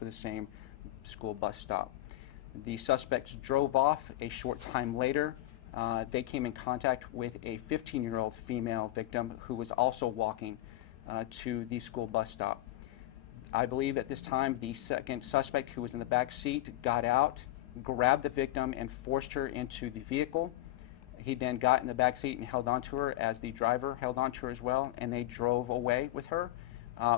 for the same school bus stop. The suspects drove off. A short time later, they came in contact with a 15-year-old female victim who was also walking to the school bus stop. I believe at this time the second suspect, who was in the back seat, got out, grabbed the victim, and forced her into the vehicle. He then got in the back seat and held onto her as the driver held onto her as well, and they drove away with her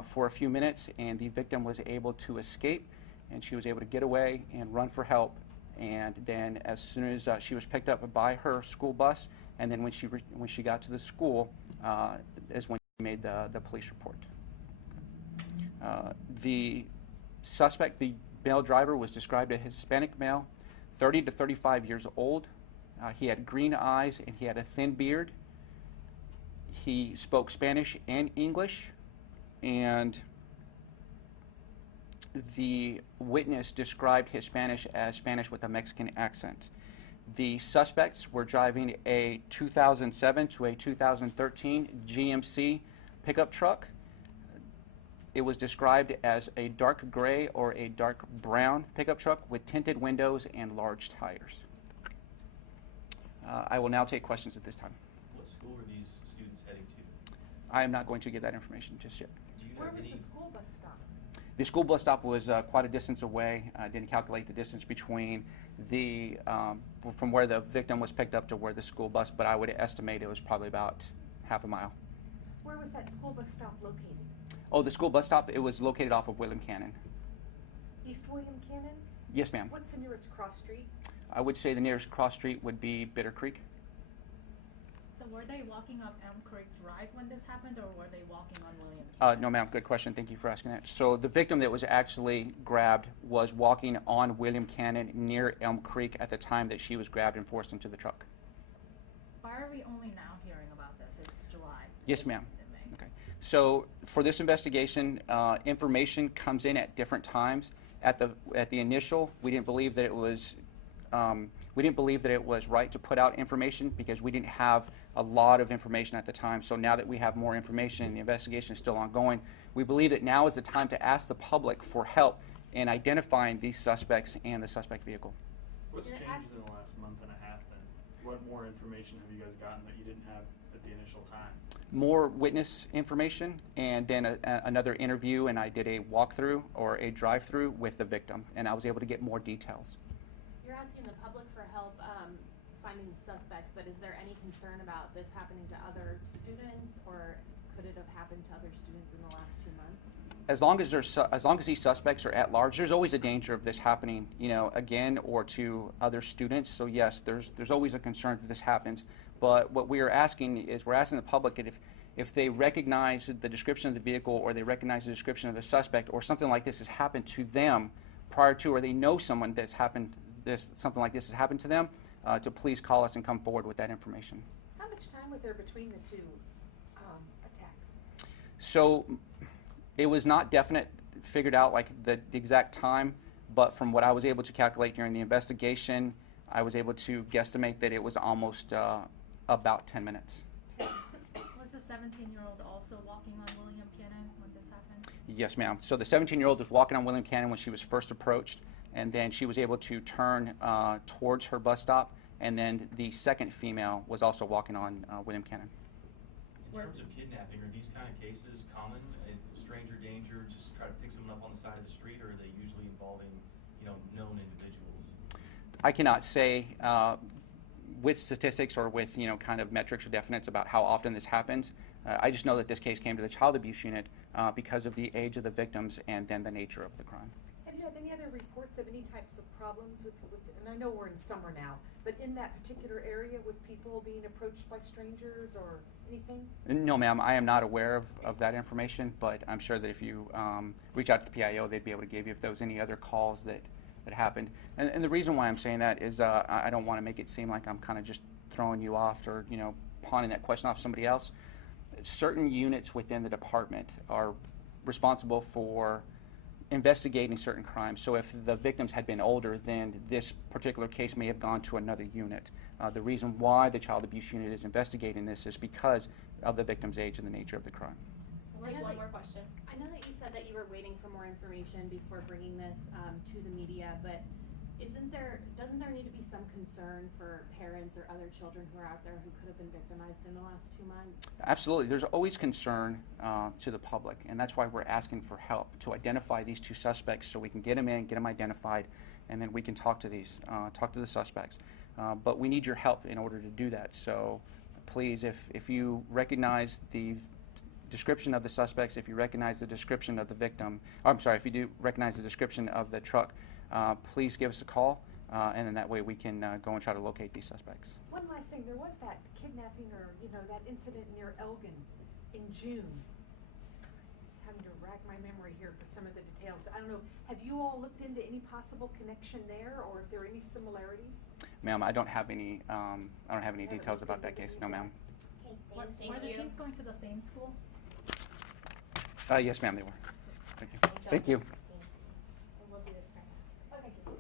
for a few minutes, and the victim was able to escape, and she was able to get away and run for help. And then as soon as she was picked up by her school bus, and then when she got to the school is when she made the police report. The suspect, the male driver, was described as a Hispanic male, 30 to 35 years old. He had green eyes and he had a thin beard. He spoke Spanish and English, and the witness described his Spanish as Spanish with a Mexican accent. The suspects were driving a 2007 to a 2013 GMC pickup truck. It was described as a dark gray or a dark brown pickup truck with tinted windows and large tires. I will now take questions at this time. What school were these students heading to? I am not going to give that information just yet. Where was the school bus stop? The school bus stop was quite a distance away. I didn't calculate the distance between the from where the victim was picked up to where the school bus, but I would estimate it was probably about half a mile. Where was that school bus stop located? Oh, the school bus stop, it was located off of William Cannon. East William Cannon? Yes, ma'am. What's the nearest cross street? I would say the nearest cross street would be Bitter Creek. So were they walking up Elm Creek Drive when this happened, or were they walking on William? No, ma'am. Good question. Thank you for asking that. So the victim that was actually grabbed was walking on William Cannon near Elm Creek at the time that she was grabbed and forced into the truck. Why are we only now hearing about this? It's July. Yes, ma'am. Okay. So for this investigation, information comes in at different times. At the initial, we didn't believe that it was right to put out information because we didn't have a lot of information at the time. So now that we have more information and the investigation is still ongoing, we believe that now is the time to ask the public for help in identifying these suspects and the suspect vehicle. What's changed in the last month and a half then? What more information have you guys gotten that you didn't have at the initial time? More witness information, and then another interview, and I did a walkthrough or a drive-through with the victim, and I was able to get more details. You're asking the public for help finding the suspects, but is there any concern about this happening to other students, or could it have happened to other students in the last 2 months? As long as these suspects are at large, there's always a danger of this happening, again, or to other students. So yes, there's always a concern that this happens. But what we are asking is, we're asking the public if they recognize the description of the vehicle, or they recognize the description of the suspect, or something like this has happened to them prior to, or they know someone that's happened, something like this has happened to them, to please call us and come forward with that information. How much time was there between the two attacks? So it was not figured out like the exact time, but from what I was able to calculate during the investigation, I was able to guesstimate that it was almost about 10 minutes. Was the 17-year-old also walking on William Cannon when this happened? Yes, ma'am. So the 17-year-old was walking on William Cannon when she was first approached, and then she was able to turn towards her bus stop, and then the second female was also walking on William Cannon. In terms of kidnapping, are these kind of cases common? Stranger danger, just try to pick someone up on the side of the street, or are they usually involving, known individuals? I cannot say with statistics or with kind of metrics or definites about how often this happens. I just know that this case came to the child abuse unit because of the age of the victims and then the nature of the crime. Have you had any other reports of any types of problems with and I know we're in summer now, but in that particular area with people being approached by strangers or anything? No, ma'am. I am not aware of that information, but I'm sure that if you reach out to the PIO, they'd be able to give you if there was any other calls that happened. And the reason why I'm saying that is I don't want to make it seem like I'm kind of just throwing you off or pawning that question off somebody else. Certain units within the department are responsible for investigating certain crimes. So if the victims had been older, then this particular case may have gone to another unit. The reason why the child abuse unit is investigating this is because of the victim's age and the nature of the crime. Were I know one that- more question. I know that you said that you were waiting for more information before bringing this to the media, but doesn't there need to be some concern for parents or other children who are out there who could have been victimized in the last 2 months? Absolutely. There's always concern to the public, and that's why we're asking for help to identify these two suspects so we can get them in, get them identified, and then we can talk to the suspects. But we need your help in order to do that. So please, if you recognize the description of the suspects, if you recognize the description of the victim, if you do recognize the description of the truck, please give us a call, and then that way we can go and try to locate these suspects. One last thing, there was that kidnapping or, that incident near Elgin in June. Having to rack my memory here for some of the details. I don't know, have you all looked into any possible connection there, or if there are any similarities? Ma'am, I don't have any details about that case. No, ma'am. Okay, Were thank the you. teens going to the same school? Yes, ma'am, they were. Thank you. Thank you. And we'll do this right now. Okay.